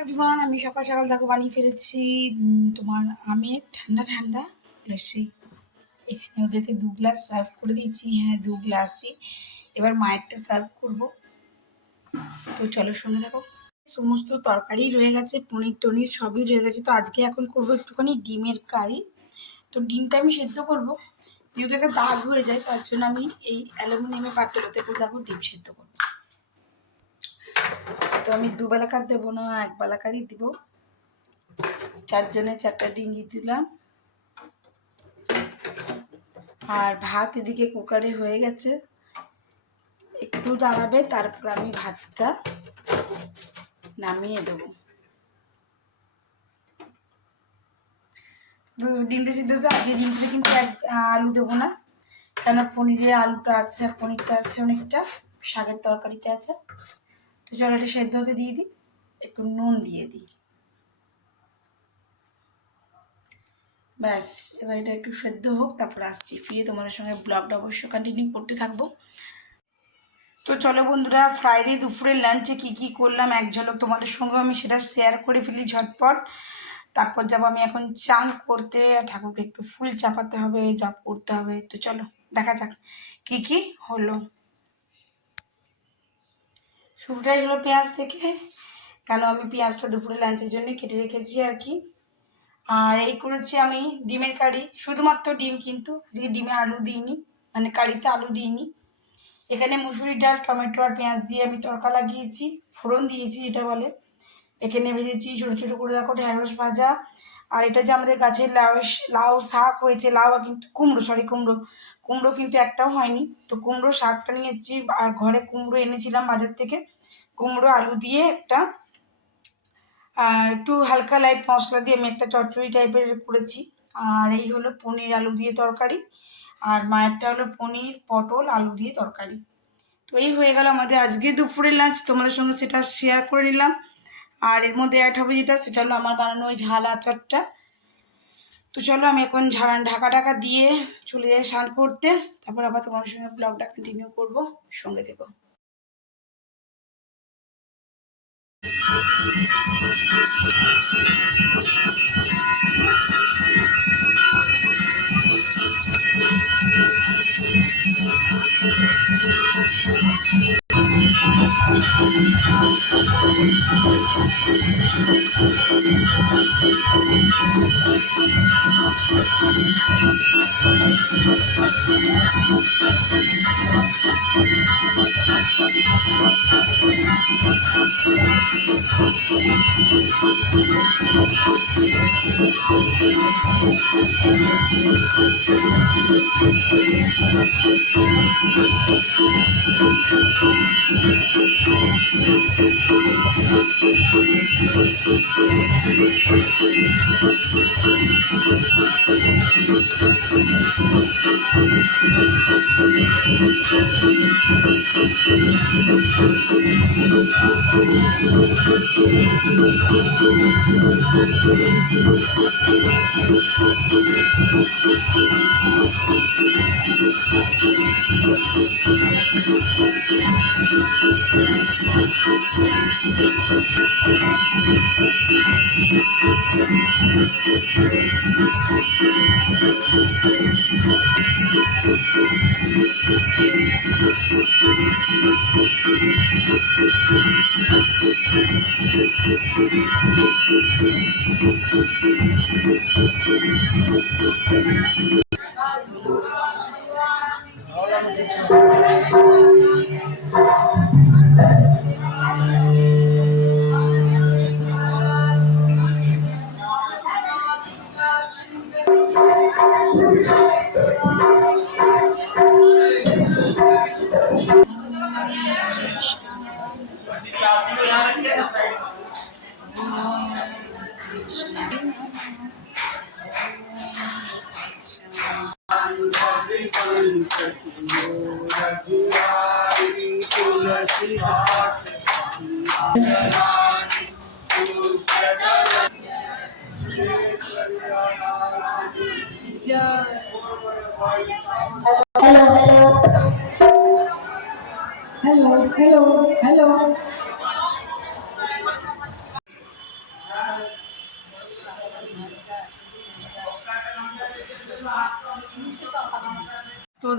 Everyone, আমি সকাল সকাল দেখো বানিয়ে ফেলেছি তোমার আমের ঠান্ডা ঠান্ডা লস্যি। এখানে ওদেরকে 2 গ্লাস সার্ভ করে দিয়েছি। হ্যাঁ, 2 গ্লাসই। এবার মায়েরটা সার্ভ করব। তো চলো সঙ্গে থাকো। সমস্ত তরকারি রয়ে গেছে, পনির টনির সবই রয়ে গেছে। তো আজকে এখন করবো একটুখানি ডিমের কারি। তো ডিমটা আমি সেদ্ধ করবো, যেহেতু একটা দাগ হয়ে যায়, তার জন্য আমি এই অ্যালুমিনিয়ামের পাত্রটাতে করে দেখো ডিম সেদ্ধ করবো। তো আমি 2 বেলাকার দেবো না, 1 বেলাকারই দিব। 4 জনের 4টা ডিম দিয়ে দিলাম। আর ভাত এদিকে কুকারে হয়ে গেছে, একটু দাঁড়াবে, তারপর আমি ভাতটা নামিয়ে দেবো। ডিমটা সিদ্ধ তো আগে ডিমটা কিন্তু আলু দেবো না, কেন পনিরের আলুটা আছে আর পনিরটা আছে অনেকটা, শাকের তরকারিটা আছে। তো চলো এটা সেদ্ধ হতে দিয়ে দিই, একটু নুন দিয়ে দিই, ব্যাস। এবার এটা একটু সেদ্ধ হোক, তারপর আসছি ফিরে তোমাদের সঙ্গে। ব্লগটা অবশ্যই কন্টিনিউ করতে থাকবো। তো চলো বন্ধুরা, ফ্রাইডে দুপুরের লাঞ্চে কি করলাম এক ঝলক তোমাদের সঙ্গে আমি সেটা শেয়ার করে ফেলি ঝটপট। তারপর যাবো আমি এখন চান করতে, ঠাকুরকে একটু ফুল চাপাতে হবে, জপ করতে হবে। তো চলো দেখা যাক কি হলো। শুরুটাই হলো পেঁয়াজ থেকে, কেন আমি পেঁয়াজটা দুপুরে লাঞ্চের জন্য কেটে রেখেছি আর কি। আর এই করেছি আমি ডিমের কারি, শুধুমাত্র ডিম, কিন্তু আজকে ডিমে আলু দিইনি, মানে কারিতে আলু দিইনি। এখানে মুসুরি ডাল, টমেটো আর পেঁয়াজ দিয়ে আমি তড়কা লাগিয়েছি, ফোড়ন দিয়েছি যেটা বলে। এখানে ভেজেছি ছোটো ছোটো করে দেখো ঢেঁড়স ভাজা। আর এটা যে আমাদের গাছের লাউ শাক হয়েছে, লাউ কিন্তু কুমড়ো কিন্তু একটাও হয়নি। তো কুমড়ো শাকটা নিয়ে এসেছি, আর ঘরে কুমড়ো এনেছিলাম বাজার থেকে। কুমড়ো আলু দিয়ে একটা একটু হালকা লাইট মশলা দিয়ে আমি একটা চচ্চড়ি টাইপের করেছি। আর এই হলো পনির আলু দিয়ে তরকারি, আর মায়েরটা হলো পনির পটল আলু দিয়ে তরকারি। তো এই হয়ে গেল আমাদের আজকে দুপুরের লাঞ্চ, তোমাদের সঙ্গে সেটা শেয়ার করে নিলাম। আর এর মধ্যে অ্যাড হবে যেটা, সেটা হলো আমার বানানো ওই ঝাল আচারটা। তো চলো আমি এখন ঢাকা দিয়ে চলে যাই স্নান করতে, তারপর আবার তোমাদের সঙ্গে ব্লগটা কন্টিনিউ করবো, সঙ্গে থেকো।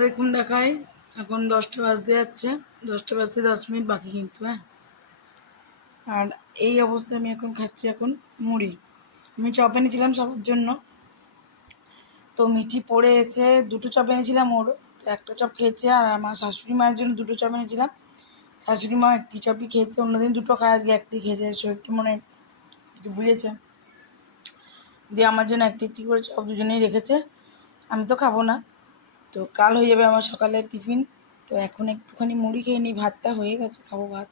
দেখুন দেখাই, এখন 10টা বাজতে যাচ্ছে, 10টা বাজতে 10 মিনিট বাকি কিন্তু। হ্যাঁ, আর এই অবস্থায় আমি এখন খাচ্ছি এখন মুড়ি। আমি চপ এনেছিলাম সবার জন্য, তো মিঠি পড়ে এসে 2টো চপ এনেছিলাম ওর, তো একটা চপ খেয়েছে, আর আমার শাশুড়ি মায়ের জন্য 2টো চপ এনেছিলাম, শাশুড়ি মা একটি চপই খেয়েছে, অন্যদিন 2টো খায়, আজকে একটি খেয়েছে, একটু মনে একটু বুঝেছে, দিয়ে আমার জন্য একটি একটি করে চপ দুজনেই রেখেছে, আমি তো খাবো না, তো কাল হয়ে যাবে আমার সকালের টিফিন। তো এখন একটুখানি মুড়ি খেয়ে নিই, ভাতটা হয়ে গেছে, খাবো ভাত।